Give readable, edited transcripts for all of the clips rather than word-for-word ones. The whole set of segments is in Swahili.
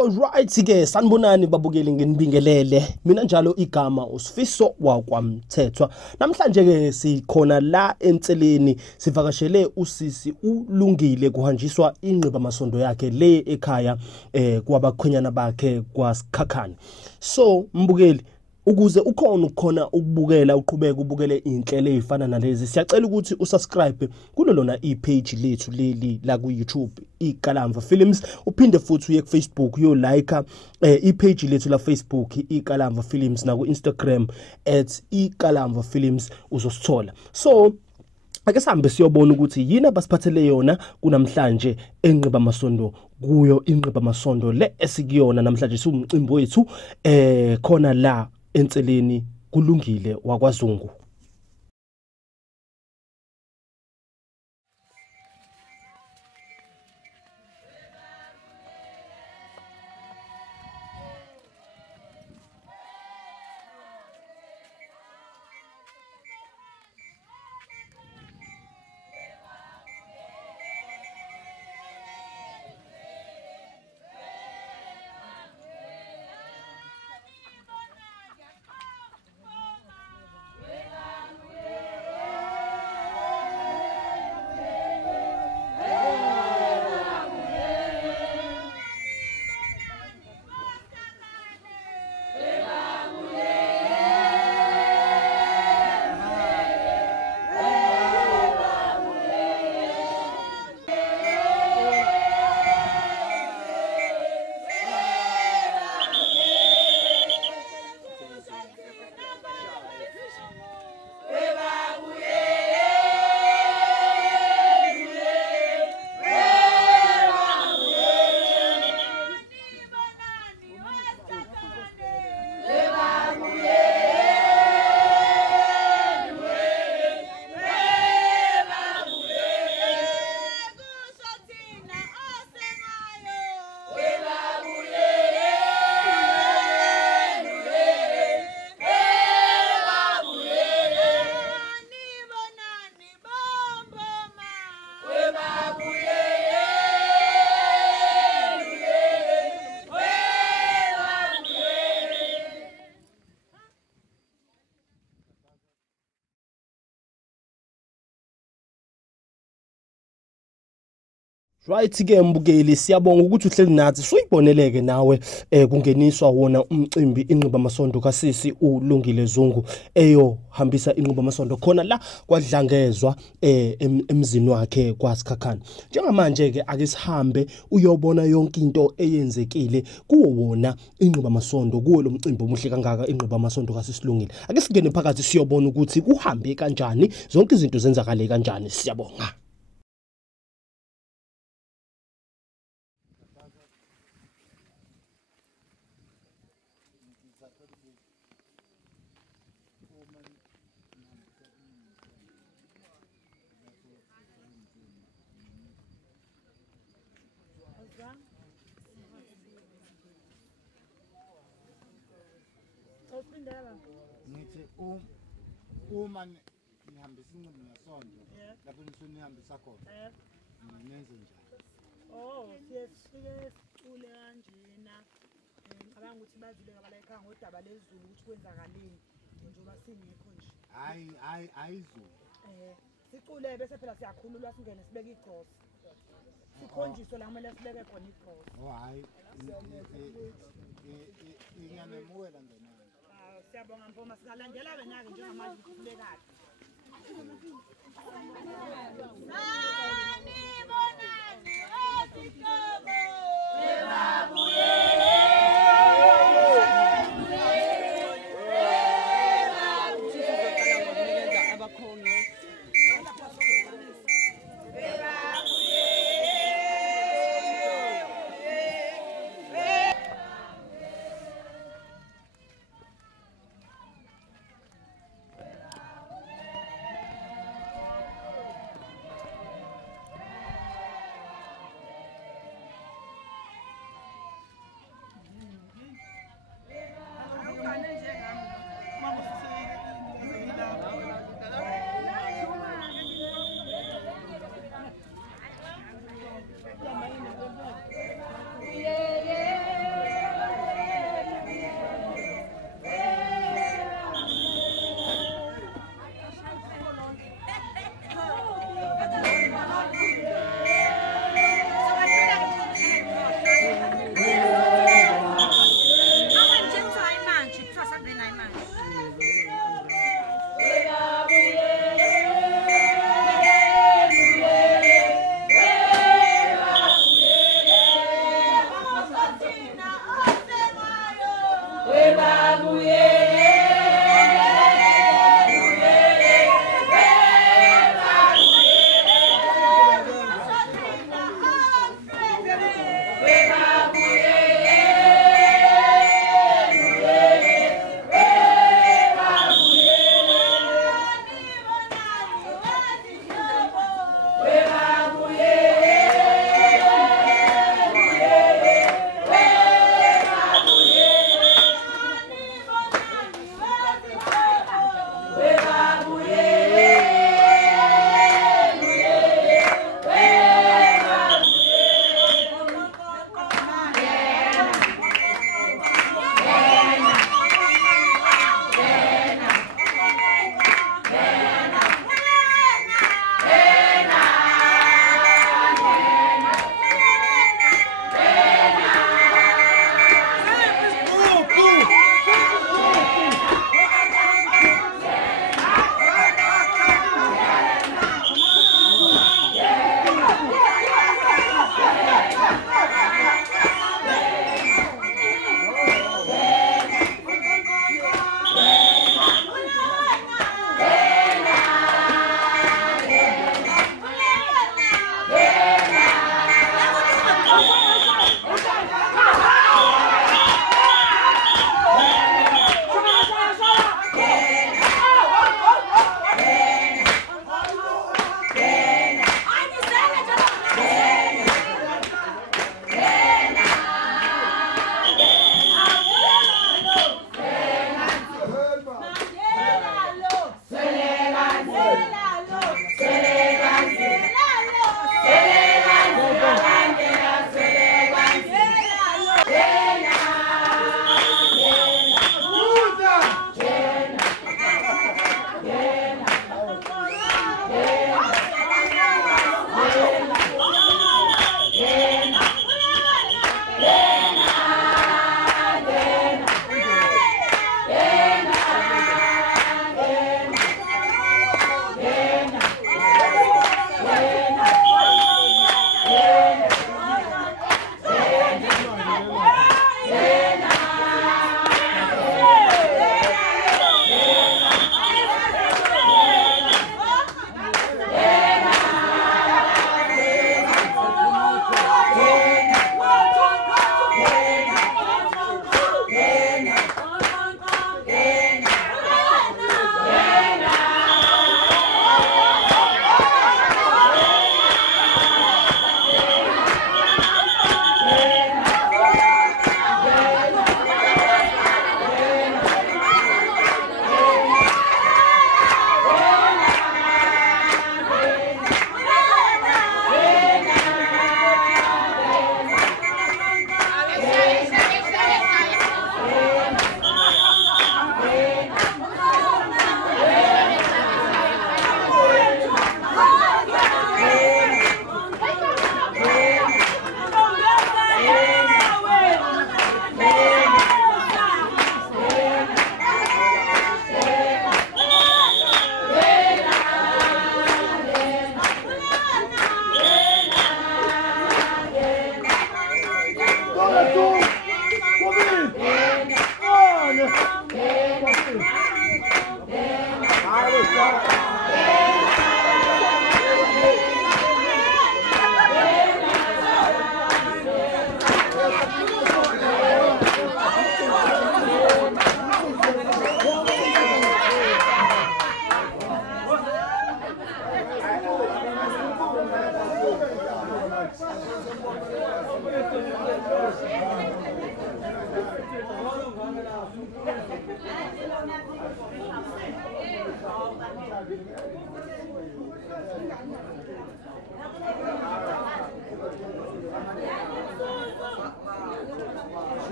Alright ke sanibonani babukeli ngenibingelele mina njalo igama uSifiso wakwamthethwa namhlanje ke sikhona la enseleni sivakashele usisi uLungile kuhanjiswa inqiba masondo yakhe le ekhaya kwabakhwenyana bakhe kwaSikhakhane. So mbukeli ukuze ukhona ukubukela uqhubeka ubukele inhlelo ezifana nalezi siyacela ukuthi usubscribe kulo lona ipage lethu leli la ku YouTube iKalamva Films uphinde futhi uye ku Facebook uyo like ipage lethu la Facebook iKalamva Films na ku Instagram @iKalamva Films uzosithola. So ake sihambe siyobona ukuthi yini abasiphathele yona kunamhlanje enqiba masondo kuyo inqiba masondo le esikuyona namhlanje siumcimbi wethu khona la enseleni kuLungile wakwaZungu. Right ke mbukeli siyabonga ukuthi uhleli nathi suyiboneleke nawe kungeniswa wona umcimbi inqiba masondo kaSisi uLungile Zungu hambisa inqiba masondo khona la kwadlangezwa emzini wakhe kwaSikhakhane. Njengamanje ke ake sihambe uyobona yonke into eyenzekile kuwo wona inqiba masondo kuwo lo mcimbi omuhle kangaka inqiba masondo kaSisi Lungile. Ake singene phakathi siyobona ukuthi kuhambe kanjani zonke izinto zenzakale kanjani. Siyabonga. Ngithi uma nihambisa inqiba masondo lapho nisunihambisa khona nenze njani? Siyefike sicule kanjena ngicabanga ukuthi bazile kabalayika ngodaba lezulu ukuthi kwenzakaleni njengoba singekho nje. Ayizulu. Sicule bese phela siyakhululwa singene sibeke igcosi. Sikhonjiswe la kumele sibeke khona igcosi. Hayi. Inganemuwela ngena. Siyabonga mfoma singalandela wena ke njengamanje ukhulekade.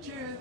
Cheers.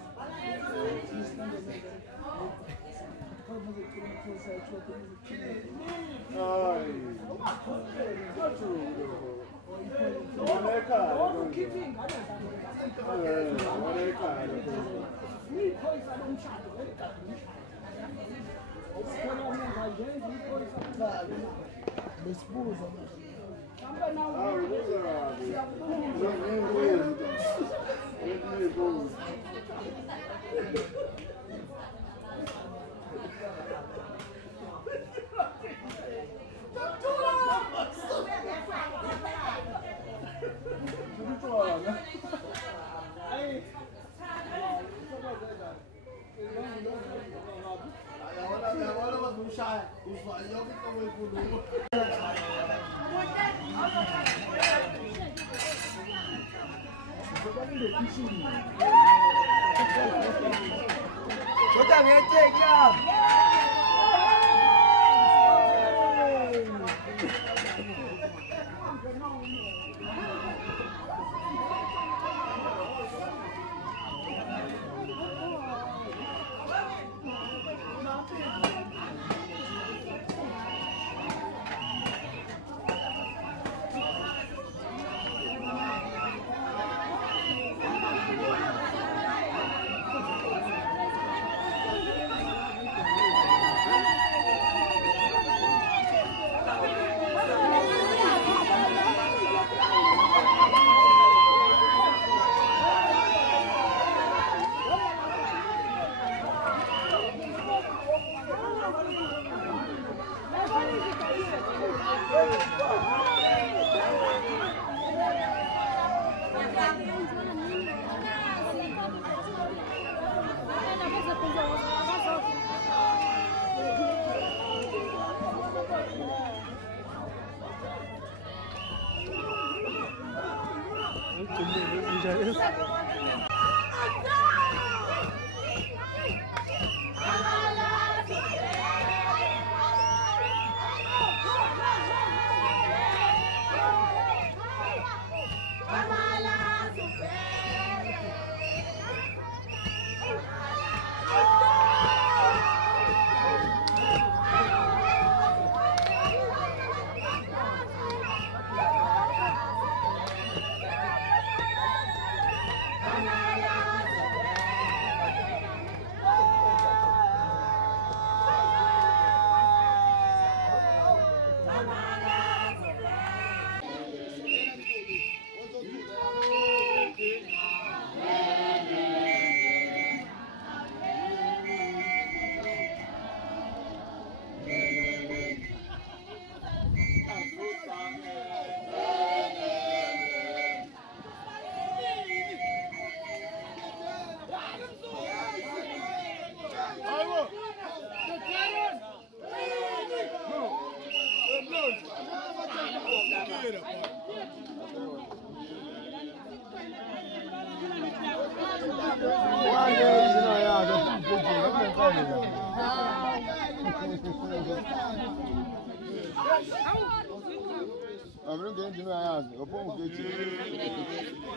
I'm going to my house. Upon getting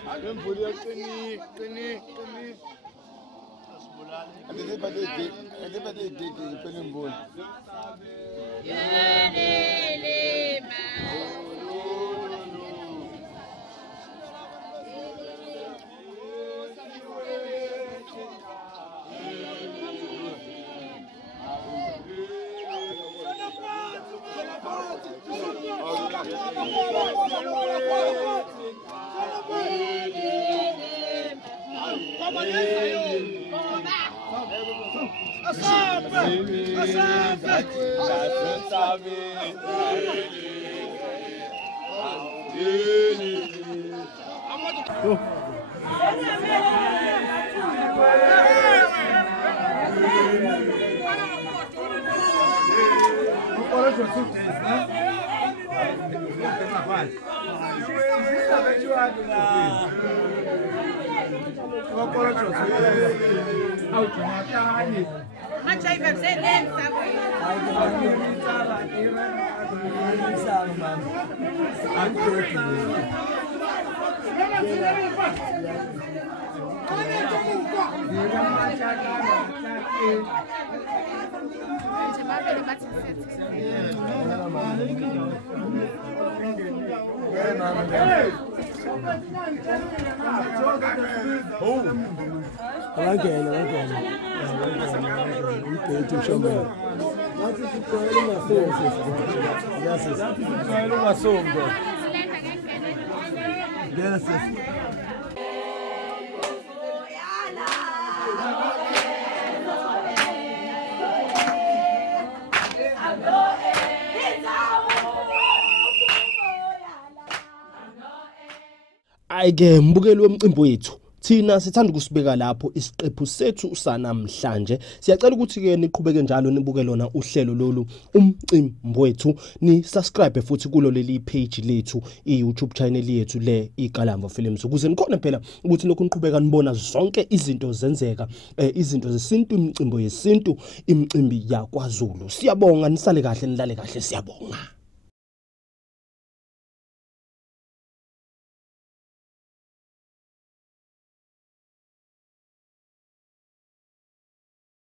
I don't put it any. And everybody did the penny board. Mas aí vai ser dentro, sabe? Ayike mbukeli wemcimbi wethu thina sithanda ukusibeka lapho isiqephu sethu sanamhlanje. Siyacela ukuthi ke niqhubeke njalo nibuke lona uhlelo lolu umcimbi wethu, ni subscribe futhi kulo leli page lethu i-YouTube channel yethu le iGalamva Films, ukuze nikhona phela ukuthi lokhu niqhubeka nibona zonke izinto zenzeka, izinto zesintu, imicimbi yesintu, imicimbi yakwaZulu. Siyabonga, nisale kahle, nilale kahle, siyabonga.